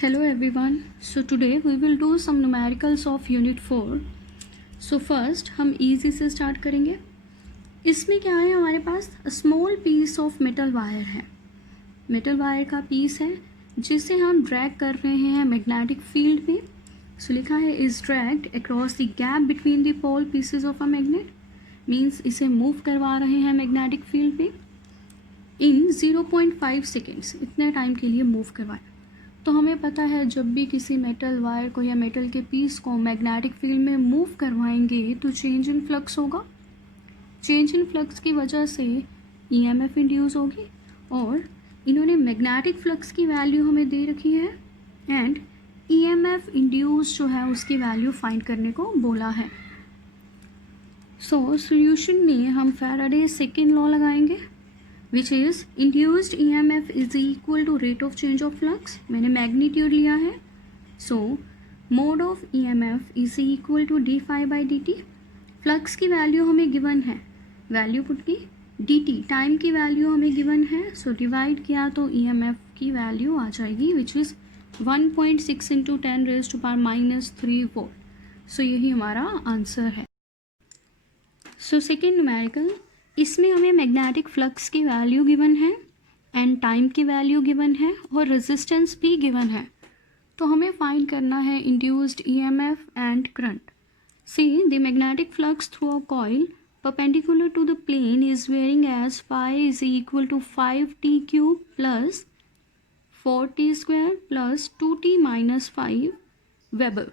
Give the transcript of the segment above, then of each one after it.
Hello everyone. So today we will do some numericals of unit 4. So first हम easy से start करेंगे. इसमें क्या है हमारे पास small piece of metal wire है. मेटल वायर का पीस है जिसे हम ड्रैग कर रहे हैं मैग्नेटिक फील्ड में. सो लिखा है is dragged across the gap between the pole pieces of a magnet. Means इसे मूव करवा रहे हैं मैग्नेटिक फील्ड में इन 0.5 सेकेंड्स. इतने टाइम के लिए मूव करवाएं. तो हमें पता है जब भी किसी मेटल वायर को या मेटल के पीस को मैग्नेटिक फील्ड में मूव करवाएंगे तो चेंज इन फ्लक्स होगा. चेंज इन फ्लक्स की वजह से ईएमएफ इंड्यूस होगी और इन्होंने मैग्नेटिक फ्लक्स की वैल्यू हमें दे रखी है एंड ईएमएफ इंड्यूस जो है उसकी वैल्यू फाइंड करने को बोला है. सो सॉल्यूशन में हम फैराडे सेकेंड लॉ लगाएंगे which is induced EMF is equal to rate of change of flux. मैंने मैग्नीट्यूड लिया है. So mode of EMF is equal to d phi by dt. Flux की वैल्यू हमें given है, value put की. dt time की value हमें given है. सो डिवाइड किया तो EMF की वैल्यू आ जाएगी which is 1.6 into 10 raised to power minus 3 volt. सो यही हमारा आंसर है. सो सेकेंड न्यूमेरिकल, इसमें हमें मैग्नेटिक फ्लक्स की वैल्यू गिवन है एंड टाइम की वैल्यू गिवन है और रेजिस्टेंस भी गिवन है. तो हमें फाइंड करना है induced EMF and current. See the magnetic flux through a coil perpendicular to the plane is varying as phi is equal to 5t cube plus 4t square plus 2t minus 5 weber.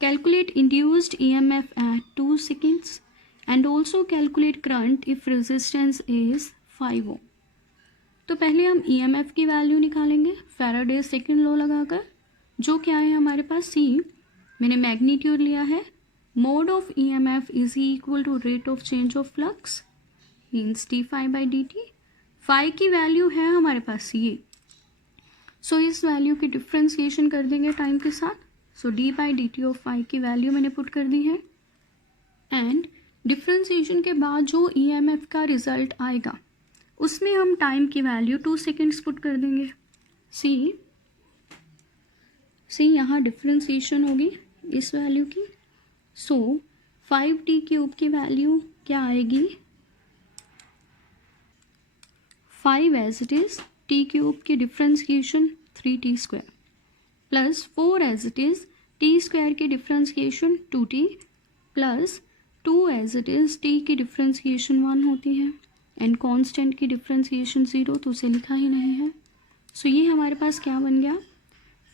Calculate induced EMF at 2 seconds and also calculate current if resistance is 5 ohm. तो पहले हम EMF की value निकालेंगे Faraday second law लगाकर, जो क्या है हमारे पास. सी मैंने मैग्नीट्यूड लिया है. Mod of EMF is equal to rate of change of flux means d phi by d t. Phi की वैल्यू है हमारे पास ये. सो इस वैल्यू की डिफ्रेंसिएशन कर देंगे टाइम के साथ. So d by d t of phi की वैल्यू मैंने पुट कर दी है एंड डिफ्रेंसिएशन के बाद जो ईएमएफ का रिजल्ट आएगा उसमें हम टाइम की वैल्यू 2 seconds पुट कर देंगे. सी यहाँ डिफ्रेंसिएशन होगी इस वैल्यू की. सो 5t क्यूब की वैल्यू क्या आएगी, 5 as it is, t cube की differentiation 3t square plus 4 as it is, t square की differentiation 2t plus 2 as it is, t की डिफ्रेंसिएशन 1 होती है एंड कांस्टेंट की डिफ्रेंसिएशन 0, तो उसे लिखा ही नहीं है. सो ये हमारे पास क्या बन गया,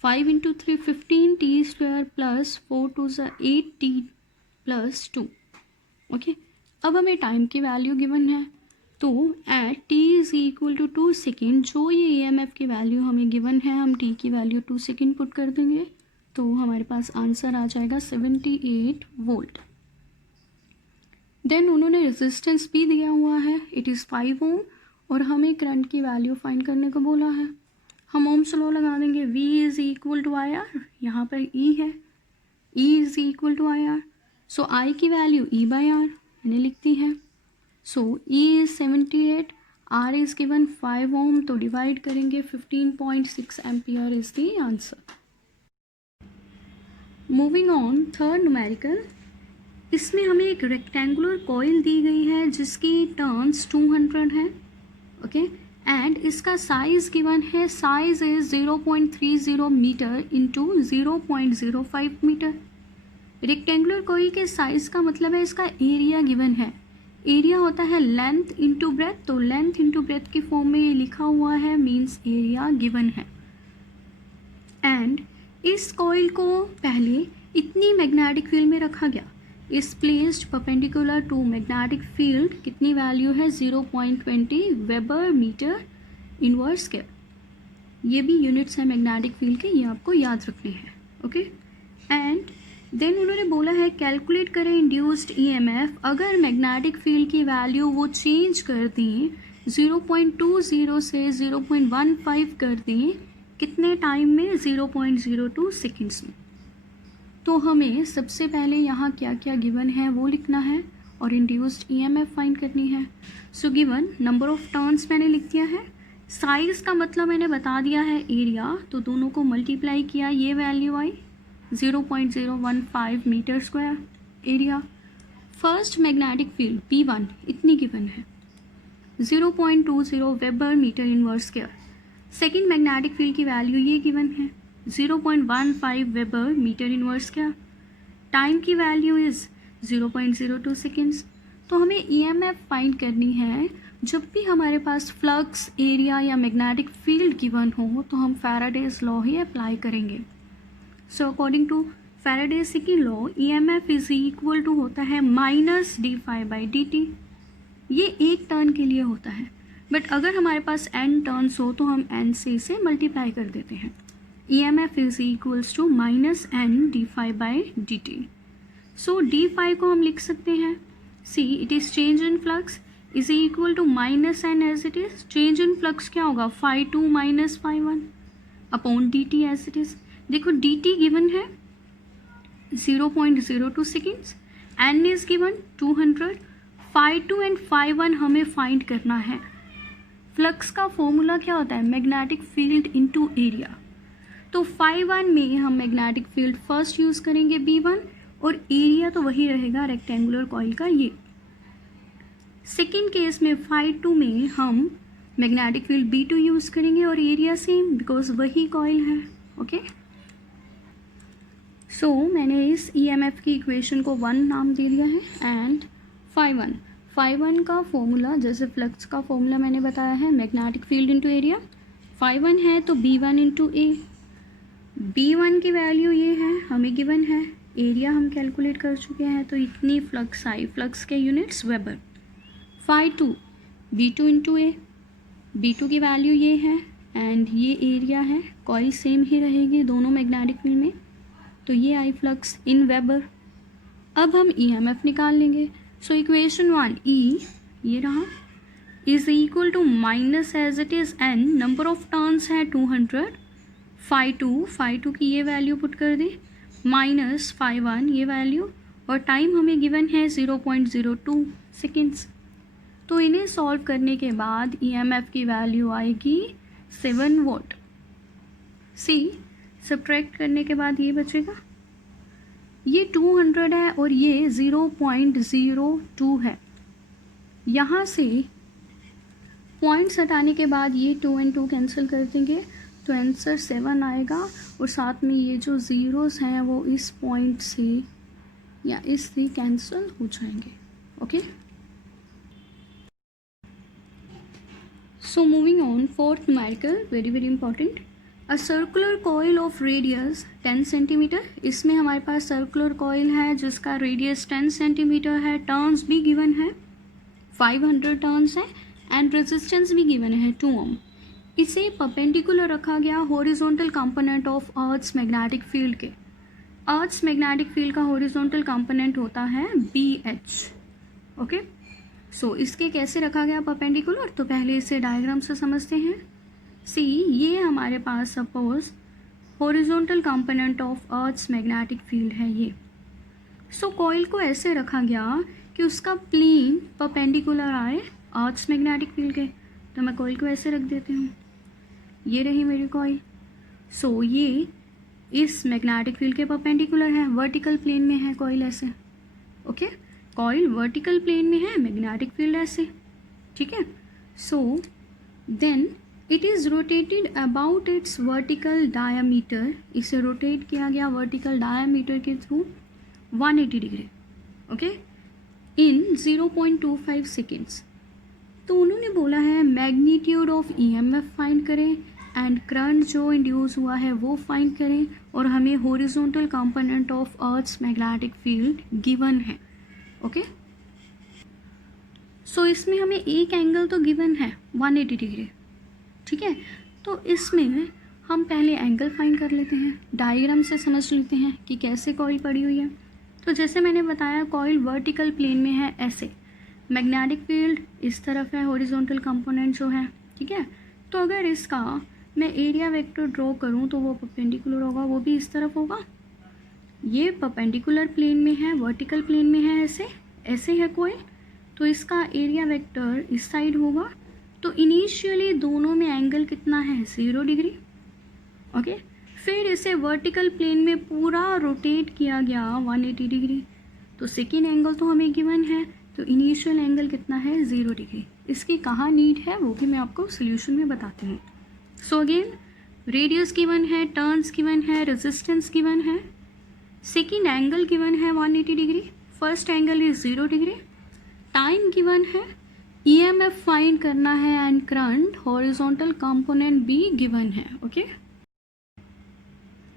5 into 3 15t square plus 4 2 8t plus 2. Okay, अब हमें टाइम की वैल्यू गिवन है तो at t is equal to 2 second जो ये EMF की वैल्यू हमें गिवन है हम t की वैल्यू 2 सेकेंड पुट कर देंगे तो हमारे पास आंसर आ जाएगा 78 वोल्ट. देन उन्होंने रेजिस्टेंस भी दिया हुआ है, इट इज़ 5 ओम और हमें करंट की वैल्यू फाइंड करने को बोला है. हम ओम्स लॉ लगा देंगे. V is equal to I R, यहाँ पर E है, E is equal to I R. So I की वैल्यू E बाई आर मैंने लिख दी है. So E is 78, R is given 5 ohm, तो डिवाइड करेंगे 15.6 ampere is the answer. Moving on, third numerical, इसमें हमें एक रेक्टेंगुलर कॉइल दी गई है जिसकी टर्न्स 200 है. ओके एंड इसका साइज़ गिवन है, size is 0.30 metre into 0.05 metre. Rectangular coil के साइज़ का मतलब है इसका एरिया गिवन है. एरिया होता है लेंथ इंटू ब्रेथ, तो लेंथ इंटू ब्रेथ की फॉर्म में ये लिखा हुआ है मीन्स एरिया गिवन है. एंड इस कॉइल को पहले इतनी मैग्नेटिक फील्ड में रखा गया, is placed perpendicular to magnetic field. कितनी वैल्यू है, 0.20 वेबर मीटर इनवर्स स्क्वायर. ये भी यूनिट्स हैं मैग्नेटिक फील्ड के, ये आपको याद रखने हैं. ओके एंड देन उन्होंने बोला है कैलकुलेट करें इंड्यूस्ड EMF अगर मैग्नेटिक फील्ड की वैल्यू वो चेंज कर दें 0.20 से 0.15 कर दें, कितने टाइम में, 0.02 सेकेंड्स में. तो हमें सबसे पहले यहाँ क्या क्या गिवन है वो लिखना है और इंड्यूस्ड EMF फाइंड करनी है. So given number of turns मैंने लिख दिया है साइज़ का मतलब मैंने बता दिया है एरिया, तो दोनों को मल्टीप्लाई किया, ये वैल्यू आई 0.015 metre square area. First magnetic field P1 इतनी गिवन है 0.20 weber metre inverse square. Second magnetic field की वैल्यू ये गिवन है 0.15 weber metre inverse square. Time की वैल्यू इज़ 0.02 सेकेंड्स। तो हमें EMF फाइंड करनी है। जब भी हमारे पास फ्लक्स, एरिया या मैग्नेटिक फील्ड गिवन हो तो हम फैराडेज लॉ ही अप्लाई करेंगे। So according to Faraday's second law EMF is equal to होता है -d∅/dt। ये एक टर्न के लिए होता है, बट अगर हमारे पास n टर्न्स हो तो हम n से इसे मल्टीप्लाई कर देते हैं। EMF is equals to -n d∅/dt। So d∅ को हम लिख सकते हैं, see it is change in flux is equal to -n as it is. Change in flux क्या होगा, φ2 - φ1 upon dt as it is. देखो dt गिवन है 0.02 seconds, n is given 200, φ2 and φ1 हमें फाइंड करना है। फ्लक्स का फॉर्मूला क्या होता है, मैग्नेटिक फील्ड इनटू एरिया। तो φ1 में हम मैग्नेटिक फील्ड फर्स्ट यूज़ करेंगे B1, और एरिया तो वही रहेगा रेक्टेंगुलर कॉइल का ये। सेकेंड केस में φ2 में हम मैग्नेटिक फील्ड B2 यूज़ करेंगे और एरिया सेम, बिकॉज वही कॉइल है। ओके, सो मैंने इस EMF की इक्वेशन को 1 नाम दे दिया है। एंड φ1 का फॉर्मूला, जैसे फ्लक्स का फॉर्मूला मैंने बताया है, मैग्नेटिक फील्ड इनटू एरिया। φ1 है तो B1 इंटू A। B1 की वैल्यू ये है, हमें गिवन है। एरिया हम कैलकुलेट कर चुके हैं, तो इतनी फ्लक्स आई। फ्लक्स के units weber. φ2 B2 into A। B2 की वैल्यू ये है एंड ये एरिया है। कॉइल सेम ही रहेगी दोनों मैग्नेटिक फील्ड में, तो ये आई फ्लक्स इन वेबर। अब हम EMF निकाल लेंगे। सो इक्वेशन 1 E ये रहा is equal to minus as it is n, number of turns है 200, φ2 की ये वैल्यू पुट कर दी, माइनस φ1 ये वैल्यू, और टाइम हमें गिवन है 0.02 सेकेंड्स। तो इन्हें सॉल्व करने के बाद EMF की वैल्यू आएगी 7 वोल्ट। सी सब्ट्रैक्ट करने के बाद ये बचेगा, ये 200 है और ये 0.02 है। यहाँ से पॉइंट्स हटाने के बाद ये 2 and 2 कैंसिल कर देंगे, तो आंसर 7 आएगा। और साथ में ये जो ज़ीरोज़ हैं वो इस पॉइंट से या इससे कैंसिल हो जाएंगे। Okay, so moving on, fourth numerical, very very important. A circular coil of radius 10 centimetre. इसमें हमारे पास सर्कुलर कॉइल है जिसका रेडियस 10 सेंटीमीटर है। टर्न्स भी गिवन है, 500 टर्न्स है एंड रेजिस्टेंस भी गिवन है 2 ओम। इसे परपेंडिकुलर रखा गया horizontal component of earth's magnetic field के। अर्थ्स मैग्नेटिक फील्ड का हॉरिजॉन्टल कंपोनेंट होता है BH। ओके, सो इसके कैसे रखा गया परपेंडिकुलर, तो पहले इसे डायग्राम से समझते हैं। सी ये हमारे पास suppose horizontal component of earth's magnetic field है ये। सो कॉइल को ऐसे रखा गया कि उसका प्लेन परपेंडिकुलर आए अर्थ्स मैग्नेटिक फील्ड के। तो मैं कॉइल को ऐसे रख देती हूँ, ये रही मेरी कॉइल। सो ये इस मैग्नेटिक फील्ड के परपेंडिकुलर है, वर्टिकल प्लेन में है कॉइल ऐसे। ओके, कॉइल वर्टिकल प्लेन में है, मैग्नेटिक फील्ड ऐसे, ठीक है। So then it is rotated about its vertical diameter. इसे रोटेट किया गया वर्टिकल डायामीटर के through 180 degree, okay, in 0.25 seconds. तो उन्होंने बोला है मैग्नीट्यूड ऑफ EMF फाइंड करें एंड करंट जो इंड्यूस हुआ है वो फाइंड करें, और हमें horizontal component of earth's magnetic field given है। ओके, सो इसमें हमें एक एंगल तो गिवन है 180 डिग्री, ठीक है। तो इसमें हम पहले एंगल फाइंड कर लेते हैं, डायग्राम से समझ लेते हैं कि कैसे कॉइल पड़ी हुई है। तो जैसे मैंने बताया कॉइल वर्टिकल प्लेन में है ऐसे, मैग्नेटिक फील्ड इस तरफ है, हॉरिजॉन्टल कंपोनेंट जो है, ठीक है। तो अगर इसका मैं एरिया वेक्टर ड्रॉ करूं तो वो परपेंडिकुलर होगा, वो भी इस तरफ होगा। ये परपेंडिकुलर प्लेन में है, वर्टिकल प्लेन में है ऐसे, ऐसे है कॉइल, तो इसका एरिया वेक्टर इस साइड होगा तो इनिशियली दोनों में एंगल कितना है 0 डिग्री। ओके, फिर इसे वर्टिकल प्लेन में पूरा रोटेट किया गया 180 डिग्री। तो सेकेंड एंगल तो हमें गिवन है, तो इनिशियल एंगल कितना है 0 डिग्री। इसकी कहाँ नीड है वो भी मैं आपको सोल्यूशन में बताती हूँ। सो अगेन रेडियस गिवन है, टर्न्स गिवन है, रेजिस्टेंस गिवन है, सेकेंड एंगल गिवन है 180 degree, first angle is 0 degree, time given है, ईएमएफ फाइंड करना है एंड करंट हॉरिजॉन्टल कंपोनेंट भी गिवन है। ओके,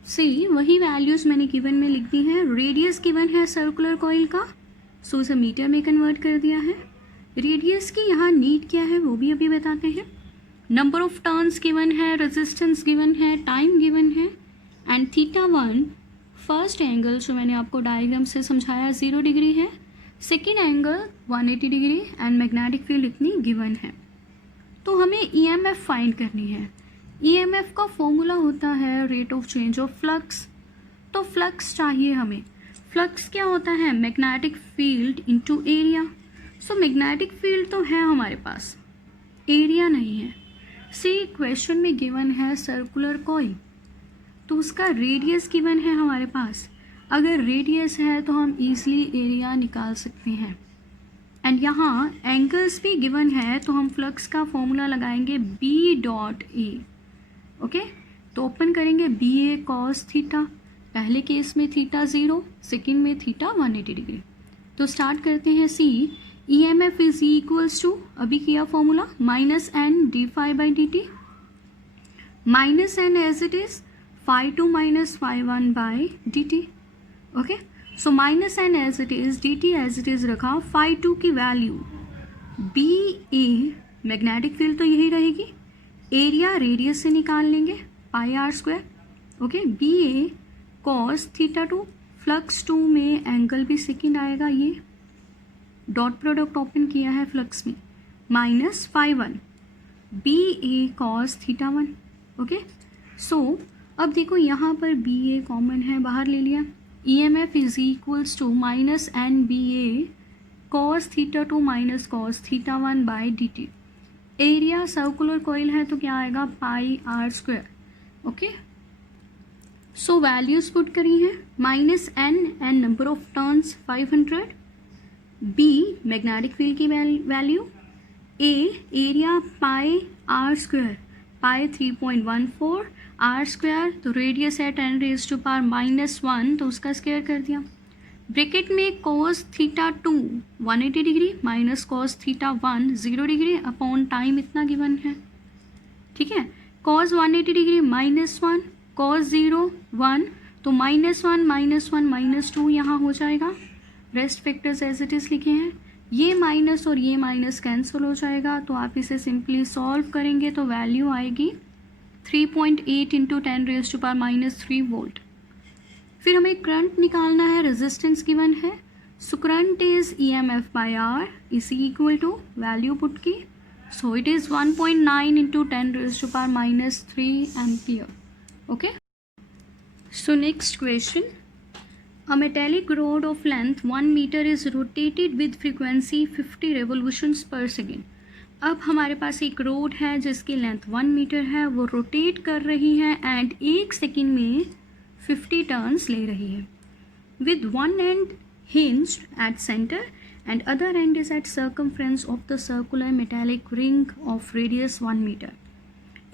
सी वही वैल्यूज मैंने गिवन में लिख दी है। रेडियस गिवन है सर्कुलर कॉइल का, सो उसे मीटर में कन्वर्ट कर दिया है। रेडियस की यहाँ नीड क्या है वो भी अभी बताते हैं। नंबर ऑफ टर्न्स गिवन है, रेजिस्टेंस गिवन है, टाइम गिवन है एंड θ1 फर्स्ट एंगल जो मैंने आपको डायग्राम से समझाया 0 डिग्री है, second angle 180 degree and magnetic field इतनी गिवन है। तो हमें ईएमएफ फाइंड करनी है। ईएमएफ का फॉर्मूला होता है rate of change of flux. तो फ्लक्स चाहिए हमें। फ्लक्स क्या होता है, magnetic field into area. So magnetic field तो है हमारे पास, एरिया नहीं है। सी क्वेश्चन में गिवन है सर्कुलर कॉइल, तो उसका रेडियस गिवन है हमारे पास। अगर रेडियस है तो हम इजीली एरिया निकाल सकते हैं एंड यहाँ एंगल्स भी गिवन है, तो हम फ्लक्स का फॉर्मूला लगाएंगे बी डॉट ए। ओके, तो ओपन करेंगे बी ए कॉस थीटा, पहले केस में थीटा 0, सेकेंड में थीटा 180 डिग्री। तो स्टार्ट करते हैं। See E M F is equals to, अभी किया formula, minus N d phi by d t, minus N as it is φ2 minus φ1 by d t. Okay, so minus N as it is, d t as it is रखा। φ2 की value B A, magnetic field तो यही रहेगी, area radius से निकाल लेंगे pi R square. Okay, B A cos theta 2, flux 2 में angle भी सेकेंड आएगा, ये डॉट प्रोडक्ट ओपन किया है फ्लक्स में, minus φ1 B A cos theta 1। Okay, सो अब देखो यहाँ पर बी ए कॉमन है, बाहर ले लिया। E M F is equals to minus N B A cos theta 2 minus cos theta 1 by d t. Area circular coil है तो क्या आएगा, pi R square. Okay, so values put करी हैं, minus N and number of turns 500, B magnetic field की value, A area pi R square, pi 3.14, R square तो radius है 10 raise to power -1, तो उसका स्क्वायर कर दिया। ब्रैकेट में cos theta 2 180 degree minus cos theta 1 0 degree upon time इतना given है। ठीक है, cos 180 डिग्री -1, cos 0 1, तो -1 -2 यहाँ हो जाएगा। Rest factors as it is लिखे हैं, ये माइनस और ये माइनस कैंसिल हो जाएगा, तो आप इसे सिंपली सॉल्व करेंगे तो वैल्यू आएगी 3.8 into 10 raise to power -3 volt. फिर हमें करंट निकालना है, रेजिस्टेंस गिवन है, so current is E M F by R is equal to value put की, so it is 1.9 into 10 raise to power -3 ampere. Okay, so next question, a metallic rod of length 1 meter is rotated with frequency 50 revolutions per second। अब हमारे पास एक road है जिसकी length 1 metre है, वो rotate कर रही है एंड 1 सेकेंड में 50 टर्न्स ले रही है, with one and hinged at center and other end is at circumference of the circular metallic ring of radius 1 meter।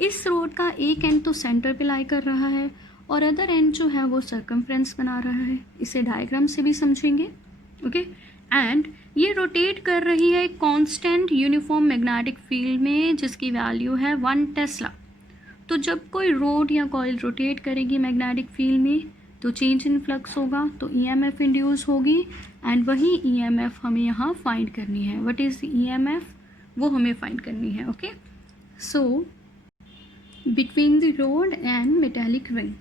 इस रोड का एक एंड तो सेंटर पे लाई कर रहा है और अदर एंड जो है वो सर्कमफ्रेंस बना रहा है, इसे डायग्राम से भी समझेंगे। ओके, एंड ये रोटेट कर रही है कांस्टेंट यूनिफॉर्म मैग्नेटिक फील्ड में जिसकी वैल्यू है 1 टेस्ला। तो जब कोई रोड या कॉइल रोटेट करेगी मैग्नेटिक फील्ड में तो चेंज इन फ्लक्स होगा, तो ईएमएफ इंड्यूस होगी एंड वही ईएमएफ हमें यहाँ फाइंड करनी है। व्हाट इज़ ईएमएफ, वो हमें फाइंड करनी है। Okay, so between the rod and metallic ring.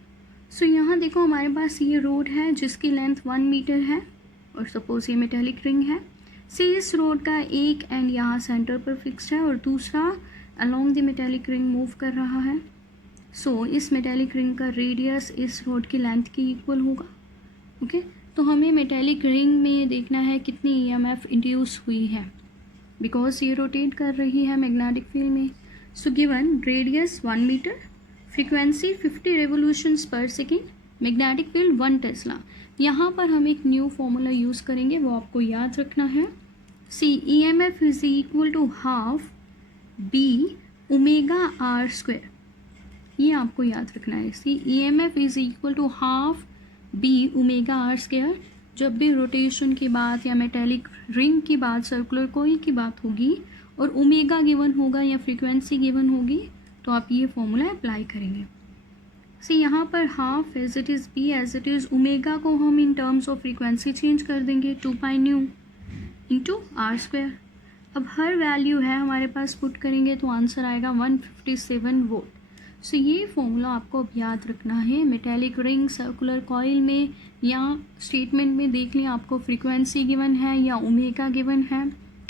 So यहाँ देखो हमारे पास ये रोड है जिसकी लेंथ 1 मीटर है और सपोज ये मेटेलिक रिंग है। से इस रोड का एक एंड यहाँ सेंटर पर फिक्स्ड है और दूसरा along the metallic ring move कर रहा है। सो इस मेटेलिक रिंग का रेडियस इस रोड की लेंथ की इक्वल होगा। ओके, तो हमें मेटेलिक रिंग में देखना है कितनी ईएमएफ इंड्यूस हुई है। बिकॉज ये रोटेट कर रही है मैग्नेटिक फील्ड में. So given radius 1 metre, frequency 50 revolutions per second, magnetic field 1 tesla. यहाँ पर हम एक न्यू फॉर्मूला यूज़ करेंगे, वो आपको याद रखना है. See EMF is equal to half B omega R square. ये आपको याद रखना है. See EMF is equal to half B omega R square. जब भी रोटेशन की बात या मेटेलिक रिंग की बात, सर्कुलर कॉइल की बात होगी और ओमेगा गिवन होगा या फ्रीक्वेंसी गिवन होगी, तो आप ये फॉर्मूला अप्लाई करेंगे. सी यहाँ पर half as it is B as it is, omega को हम in terms of frequency change कर देंगे 2 pi nu into R square. अब हर वैल्यू है हमारे पास पुट करेंगे तो आंसर आएगा 157 वोल्ट. सो ये फॉर्मूला आपको अब याद रखना है. मेटेलिक रिंग, सर्कुलर कॉइल में या स्टेटमेंट में देख लें आपको फ्रीक्वेंसी गिवन है या ओमेगा गिवन है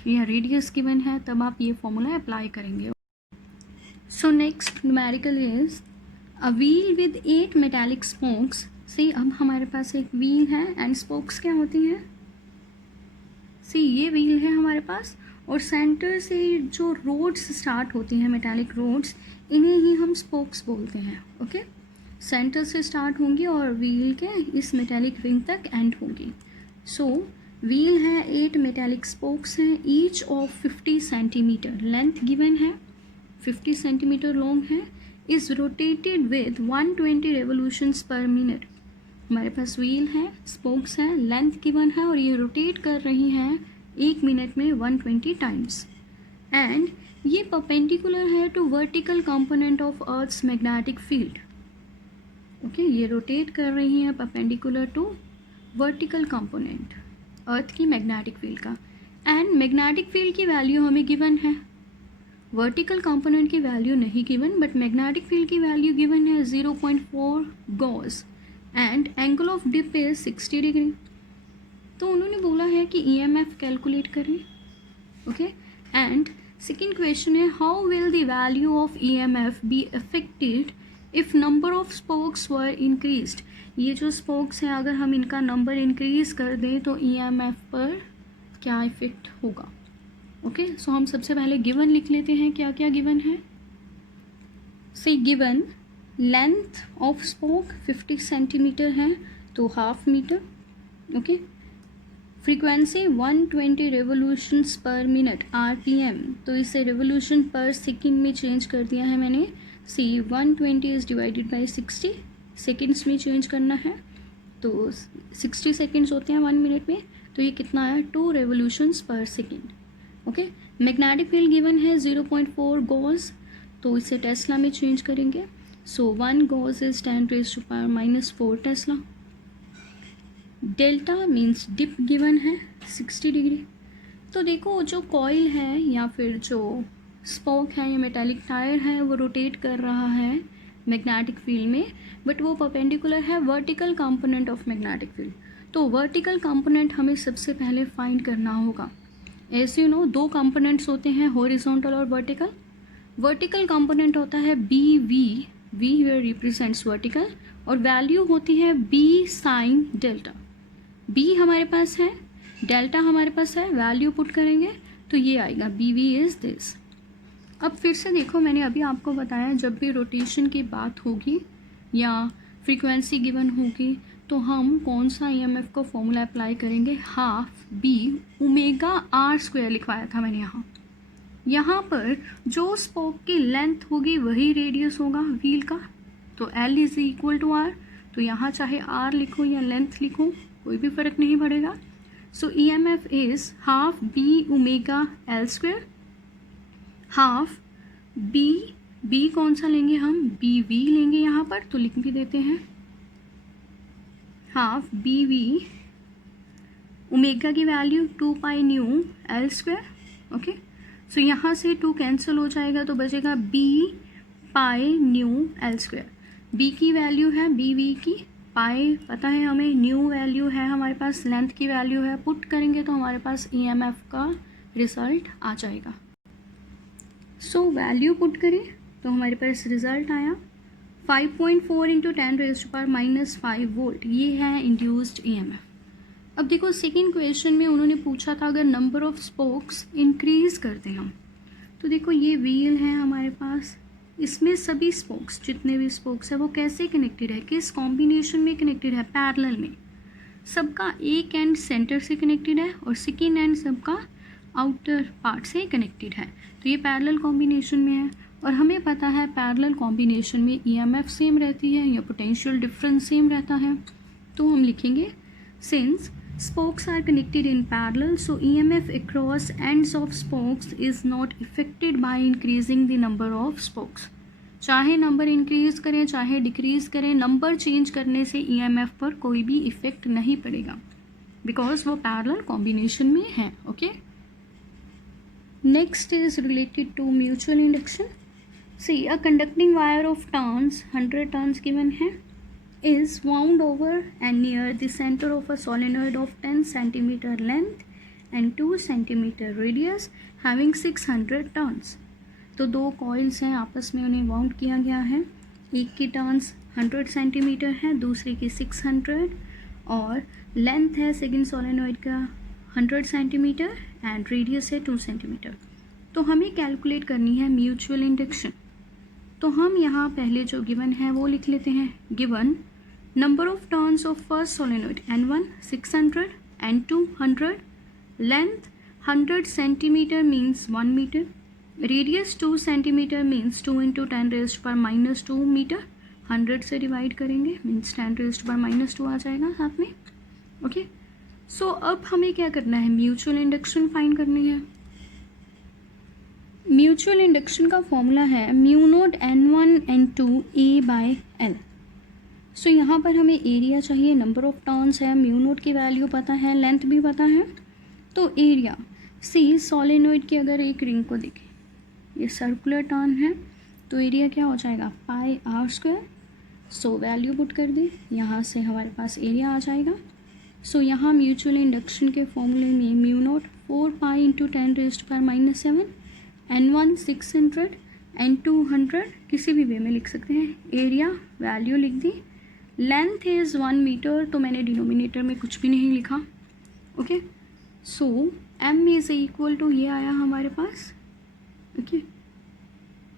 या रेडियस गिवन है, तब आप ये फॉर्मूला अप्लाई करेंगे. So next numerical is a wheel with 8 metallic spokes. See अब हमारे पास एक व्हील है एंड स्पोक्स क्या होती हैं. सी ये व्हील है हमारे पास और सेंटर से जो रोड्स स्टार्ट होती हैं, मेटेलिक रोड्स, इन्हें ही हम स्पोक्स बोलते हैं. ओके, सेंटर से स्टार्ट होंगी और व्हील के इस मेटेलिक रिंग तक एंड होंगी. सो व्हील है, 8 मेटेलिक स्पोक्स हैं, each of 50 centimetre length given है, 50 सेंटीमीटर लॉन्ग है, is rotated with 120 revolutions per minute. हमारे पास व्हील है, स्पोक्स हैं, लेंथ गिवन है और ये रोटेट कर रही हैं 1 मिनट में 120 टाइम्स. एंड ये परपेंडिकुलर है to vertical component of earth's magnetic field. Okay, ये रोटेट कर रही हैं perpendicular to vertical component earth की मैग्नेटिक फील्ड का. एंड मैग्नेटिक फील्ड की वैल्यू हमें गिवन है, वर्टिकल कंपोनेंट की वैल्यू नहीं गिवन, बट मैग्नेटिक फील्ड की वैल्यू गिवन है 0.4 gauss and angle of dip is 60 degree. तो उन्होंने बोला है कि EMF कैलकुलेट करें. ओके, एंड सेकेंड क्वेश्चन है how will the value of EMF be affected if number of spokes were increased. ये जो स्पोक्स हैं अगर हम इनका नंबर इंक्रीज कर दें तो EMF पर क्या इफेक्ट होगा. ओके, सो हम सबसे पहले गिवन लिख लेते हैं. क्या क्या गिवन है. So given length of spoke 50 centimetre है तो half metre. Okay, frequency 120 revolutions per minute RPM, तो इसे रेवोल्यूशन पर सेकेंड में चेंज कर दिया है मैंने. सी 120 इज़ डिवाइडेड बाई 60, सेकेंड्स में चेंज करना है तो 60 सेकेंड्स होते हैं 1 मिनट में, तो ये कितना आया 2 revolutions per second. Okay, magnetic field given है 0.4 गॉस, तो इसे टेस्ला में चेंज करेंगे. So 1 gauss is 10⁻⁻4 tesla. Delta means dip given है 60 डिग्री. तो देखो जो कॉइल है या फिर जो स्पोक है या मेटालिक टायर है वो रोटेट कर रहा है मैग्नेटिक फील्ड में, बट वो परपेंडिकुलर है vertical component of magnetic field. तो वर्टिकल कंपोनेंट हमें सबसे पहले फाइंड करना होगा. ऐसे यू नो 2 कंपोनेंट्स होते हैं, हॉरिजॉन्टल और वर्टिकल. वर्टिकल कंपोनेंट होता है BV, V here represents vertical, और वैल्यू होती है B साइन डेल्टा. B हमारे पास है, डेल्टा हमारे पास है, वैल्यू पुट करेंगे तो ये आएगा BV इज़ दिस. अब फिर से देखो, मैंने अभी आपको बताया जब भी रोटेशन की बात होगी या फ्रीक्वेंसी गिवन होगी तो हम कौन सा EMF को फॉर्मूला अप्लाई करेंगे. Half B omega R square लिखवाया था मैंने यहाँ पर जो स्पोक की लेंथ होगी वही रेडियस होगा व्हील का, तो L is equal to R. तो यहाँ चाहे R लिखो या लेंथ लिखो कोई भी फ़र्क नहीं पड़ेगा. सो EMF is half B omega L square. Half B कौन सा लेंगे हम, BV लेंगे यहाँ पर, तो लिख भी देते हैं हाफ BV ओमेगा की value 2 pi nu L square. Okay, so यहाँ से 2 कैंसिल हो जाएगा तो बचेगा B pi nu L square. B की वैल्यू है BV की, पाई पता है हमें, न्यू वैल्यू है हमारे पास, लेंथ की वैल्यू है, पुट करेंगे तो हमारे पास EMF का रिज़ल्ट आ जाएगा. सो वैल्यू पुट करें तो हमारे पास रिज़ल्ट आया 5.4 × 10⁻⁻5 वोल्ट. ये है इंड्यूस्ड EMF. अब देखो सेकेंड क्वेश्चन में उन्होंने पूछा था अगर नंबर ऑफ स्पोक्स इंक्रीज कर दें हम, तो देखो ये व्हील है हमारे पास, इसमें सभी स्पोक्स जितने भी स्पोक्स है वो कैसे कनेक्टेड है, किस कॉम्बिनेशन में कनेक्टेड है, पैरेलल में। सबका एक एंड सेंटर से कनेक्टेड है और सेकेंड एंड सबका आउटर पार्ट से कनेक्टेड है, तो ये पैरेलल कॉम्बिनेशन में है। और हमें पता है पैरेलल कॉम्बिनेशन में ईएमएफ सेम रहती है या पोटेंशियल डिफरेंस सेम रहता है, तो हम लिखेंगे since spokes are connected in parallel, so EMF across ends of spokes is not affected by increasing the number of spokes. चाहे नंबर इंक्रीज करें चाहे डिक्रीज करें, नंबर चेंज करने से EMF पर कोई भी इफेक्ट नहीं पड़ेगा बिकॉज वो पैरेलल कॉम्बिनेशन में है। Okay, next is related to mutual induction. See a conducting wire of turns 100 turns given है is wound over and near the center of a solenoid of 10 centimeter length and 2 centimeter radius having 600 turns। तो दो coils हैं, आपस में उन्हें wound किया गया है, एक की टर्न्स 100 सेंटीमीटर है, दूसरी की 600 और लेंथ है सेकेंड सोलेनॉइड का 100 सेंटीमीटर एंड रेडियस है 2 सेंटीमीटर। तो हमें कैलकुलेट करनी है म्यूचुअल इंडक्शन। तो हम यहाँ पहले जो गिवन है वो लिख लेते हैं। Given number of turns of first solenoid N1 600 N2 100, length 100 centimetre means 1 metre, radius 2 centimetre means 2 into 10⁻² metre, 100 से डिवाइड करेंगे मीन्स 10⁻² आ जाएगा साथ में। ओके, सो अब हमें क्या करना है, म्यूचुअल इंडक्शन फाइंड करनी है। म्यूचुअल इंडक्शन का फॉर्मूला है mu naught N1 N2 A/L। सो यहाँ पर हमें एरिया चाहिए, नंबर ऑफ टर्न्स है, म्यू नोट की वैल्यू पता है, लेंथ भी पता है, तो एरिया सी सोलेनॉइड की अगर एक रिंग को देखें, ये सर्कुलर टर्न है तो एरिया क्या हो जाएगा πr²। सो वैल्यू पुट कर दी, यहाँ से हमारे पास एरिया आ जाएगा। सो यहाँ म्यूचुअल इंडक्शन के फॉर्मूले में म्यू नोट 4π × 10⁻⁷, N1 600 N2 100 किसी भी वे में लिख सकते हैं, एरिया वैल्यू लिख दी, लेंथ इज़ 1 मीटर, तो मैंने डिनोमिनेटर में कुछ भी नहीं लिखा। Okay, so m is equal to ये आया हमारे पास। ओके,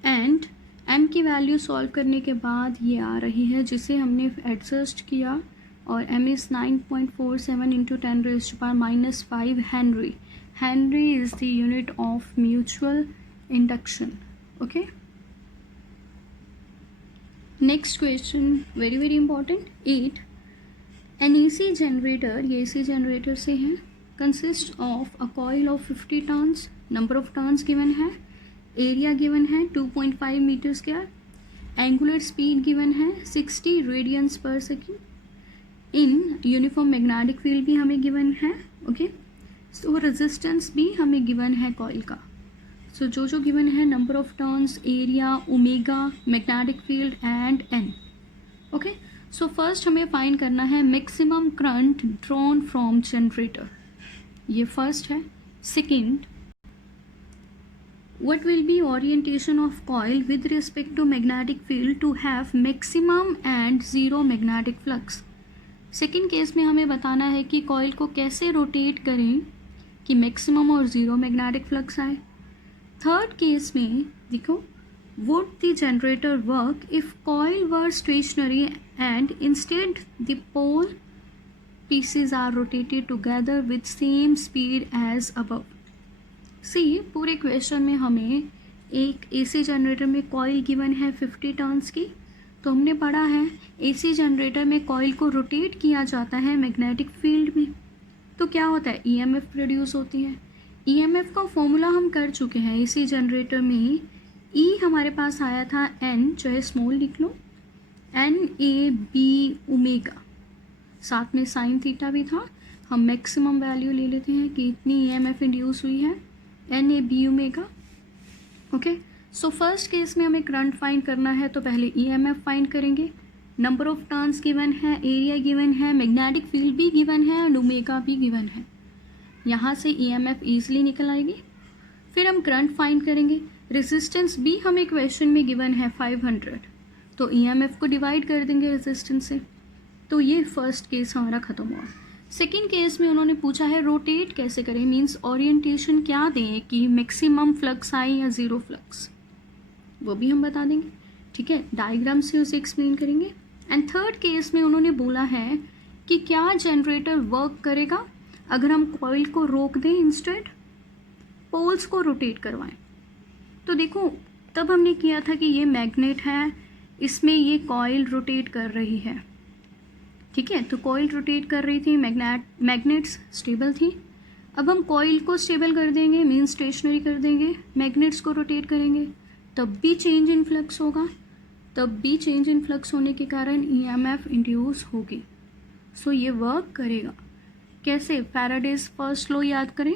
एंड m की वैल्यू सॉल्व करने के बाद ये आ रही है जिसे हमने एडजस्ट किया और m is 9.47 × 10⁻⁵ Henry. Henry is the unit of mutual induction। okay, next question very important। 8 an AC generator, ये AC generator से है, consist of a coil of 50 turns, number of turns given है, area given है 2.5 metre square, angular speed given है 60 radians per second, in uniform magnetic field भी हमें given है। Okay, सो resistance भी हमें गिवन है कॉइल का। सो जो गिवन है number of turns, area, omega, magnetic field and N. Okay, so first हमें फाइंड करना है maximum current drawn from generator, ये फर्स्ट है। Second, what will be orientation of coil with respect to magnetic field to have maximum and zero magnetic flux. Second case में हमें बताना है कि कॉइल को कैसे रोटेट करें कि मैक्सिमम और ज़ीरो मैग्नेटिक फ्लक्स आए। थर्ड केस में देखो, would the generator work if coil were stationary and instead the pole pieces are rotated together with same speed as above. See, पूरे क्वेश्चन में हमें एक एसी जनरेटर में coil given है 50 turns की, तो हमने पढ़ा है एसी जनरेटर में कॉइल को रोटेट किया जाता है मैग्नेटिक फील्ड में, तो क्या होता है ईएमएफ प्रोड्यूस होती है। ईएमएफ का फॉर्मूला हम कर चुके हैं एसी जनरेटर में, ई हमारे पास आया था एन, चाहे स्मॉल लिख लो, NAB ओमेगा, साथ में साइन थीटा भी था। हम मैक्सिमम वैल्यू ले लेते हैं कि इतनी ईएमएफ इंड्यूस हुई है, NAB omega. Okay, so first case में हमें करंट फाइंड करना है तो पहले ईएमएफ फाइंड करेंगे, नंबर ऑफ टर्न्स गिवन है, एरिया गिवन है, मैग्नेटिक फील्ड भी गिवन है एंड ओमेगा भी गिवन है। यहाँ से ईएमएफ ईजिली निकल आएगी। फिर हम करंट फाइंड करेंगे, रेजिस्टेंस भी हमें क्वेश्चन में गिवन है 500, तो ईएमएफ को डिवाइड कर देंगे रेजिस्टेंस से, तो ये फर्स्ट केस हमारा ख़त्म हुआ। सेकेंड केस में उन्होंने पूछा है रोटेट कैसे करें, मीन्स ओरिएंटेशन क्या दें कि मैक्सिमम फ्लक्स आए या ज़ीरो फ्लक्स, वो भी हम बता देंगे, ठीक है, डायग्राम से उसे एक्सप्लेन करेंगे। एंड थर्ड केस में उन्होंने बोला है कि क्या जनरेटर वर्क करेगा अगर हम कॉइल को रोक दें, इंस्टेड पोल्स को रोटेट करवाएं। तो देखो तब हमने किया था कि ये मैग्नेट है, इसमें ये कॉइल रोटेट कर रही है, ठीक है, तो कॉइल रोटेट कर रही थी, मैग्नेट्स स्टेबल थी। अब हम कॉइल को स्टेबल कर देंगे, मीन स्टेशनरी कर देंगे, मैग्नेट्स को रोटेट करेंगे, तब भी चेंज इन फ्लक्स होगा, तब भी चेंज इन फ्लक्स होने के कारण ईएमएफ इंड्यूस होगी। सो ये वर्क करेगा कैसे, फैराडेज फर्स्ट लॉ याद करें,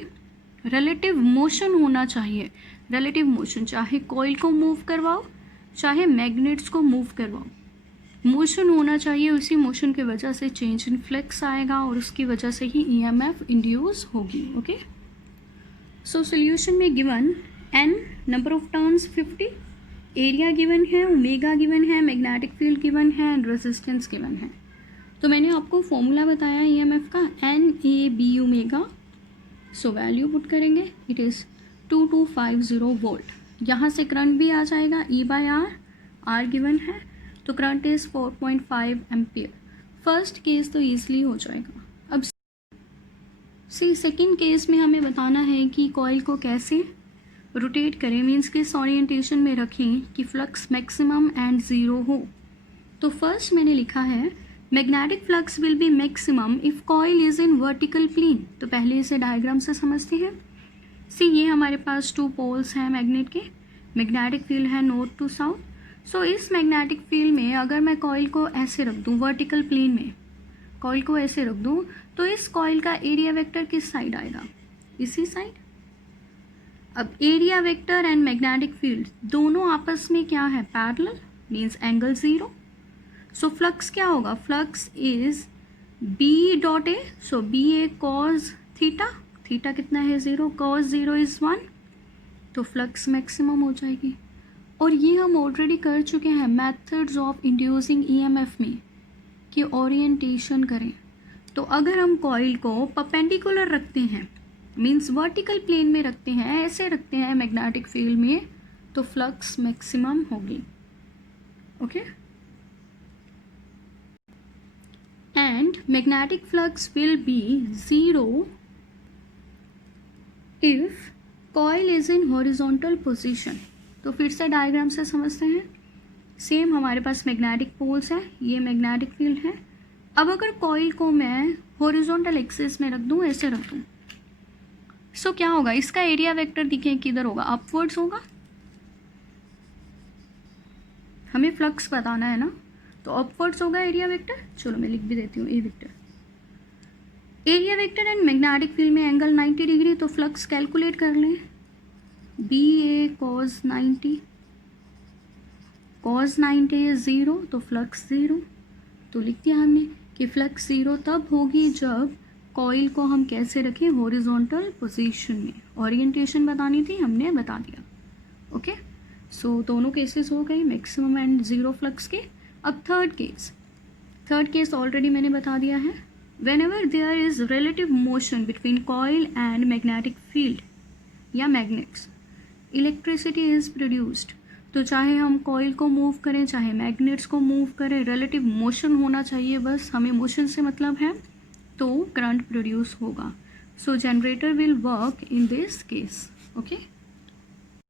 रिलेटिव मोशन होना चाहिए, रिलेटिव मोशन, चाहे कॉइल को मूव करवाओ चाहे मैग्नेट्स को मूव करवाओ, मोशन होना चाहिए, उसी मोशन की वजह से चेंज इन फ्लक्स आएगा और उसकी वजह से ही ईएमएफ इंड्यूस होगी। ओके, सो सोल्यूशन में given N number of turns 50, area given है, ओमेगा गिवन है, मैग्नेटिक फील्ड गिवन है एंड रेजिस्टेंस गिवन है। तो मैंने आपको फॉर्मूला बताया ईएमएफ का, N A B omega, so value put करेंगे, इट इज़ 2250 वोल्ट। यहाँ से करंट भी आ जाएगा, ई बाय आर गिवन है, तो current is 4.5 ampere. First case तो ईजिली हो जाएगा। अब सेकेंड केस में हमें बताना है कि कॉइल को कैसे रोटेट करें, मीन्स किस ओरिएंटेशन में रखें कि फ्लक्स मैक्सिमम एंड ज़ीरो हो। तो फर्स्ट मैंने लिखा है magnetic flux will be maximum if coil is in vertical plane. तो पहले इसे डायग्राम से समझते हैं। सी ये हमारे पास 2 पोल्स हैं मैग्नेट के, मैग्नेटिक फील्ड है नॉर्थ टू साउथ। सो इस मैग्नेटिक फील्ड में अगर मैं कॉइल को ऐसे रख दूँ, वर्टिकल प्लेन में कॉइल को ऐसे रख दूँ, तो इस कॉइल का एरिया वेक्टर किस साइड आएगा, इसी साइड। अब area vector and magnetic field दोनों आपस में क्या है, parallel, means angle zero. So flux क्या होगा, flux is B dot A, so B A cos theta, theta कितना है 0, कॉज 0 इज़ 1, तो फ्लक्स मैक्सिमम हो जाएगी। और ये हम ऑलरेडी कर चुके हैं मेथड्स ऑफ इंड्यूसिंग ईएमएफ में कि ओरिएंटेशन करें। तो अगर हम कॉइल को परपेंडिकुलर रखते हैं, मीन्स वर्टिकल प्लेन में रखते हैं, ऐसे रखते हैं मैग्नेटिक फील्ड में, तो फ्लक्स मैक्सिमम होगी। Okay, and magnetic flux will B 0 if coil is in horizontal position. तो फिर से डायग्राम से समझते हैं। सेम हमारे पास मैग्नेटिक पोल्स है, ये मैग्नेटिक फील्ड है। अब अगर कॉइल को मैं हॉरिजॉन्टल एक्सिस में रख दूँ, ऐसे रख दूँ, सो क्या होगा, इसका एरिया वेक्टर दिखे किधर होगा, अपवर्ड्स होगा। हमें फ्लक्स बताना है ना, तो अपवर्ड्स होगा एरिया वेक्टर। चलो मैं लिख भी देती हूँ A vector, area vector and magnetic field में एंगल 90 डिग्री, तो फ्लक्स कैलकुलेट कर लें, B A cos 90, cos 90 is 0, तो फ्लक्स 0। तो लिख दिया हमने कि फ्लक्स 0 तब होगी जब कॉइल को हम कैसे रखें, हॉरिजॉन्टल पोजीशन में। ओरिएंटेशन बतानी थी, हमने बता दिया। ओके, सो दोनों केसेस हो गए, मैक्सिमम एंड 0 फ्लक्स के। अब थर्ड केस ऑलरेडी मैंने बता दिया है। whenever there is relative motion between coil and magnetic field या magnets, electricity is produced। तो चाहे हम कॉइल को मूव करें चाहे मैग्नेट्स को मूव करें, रिलेटिव मोशन होना चाहिए, बस हमें मोशन से मतलब है, तो करंट प्रोड्यूस होगा। So generator will work in this case. Okay.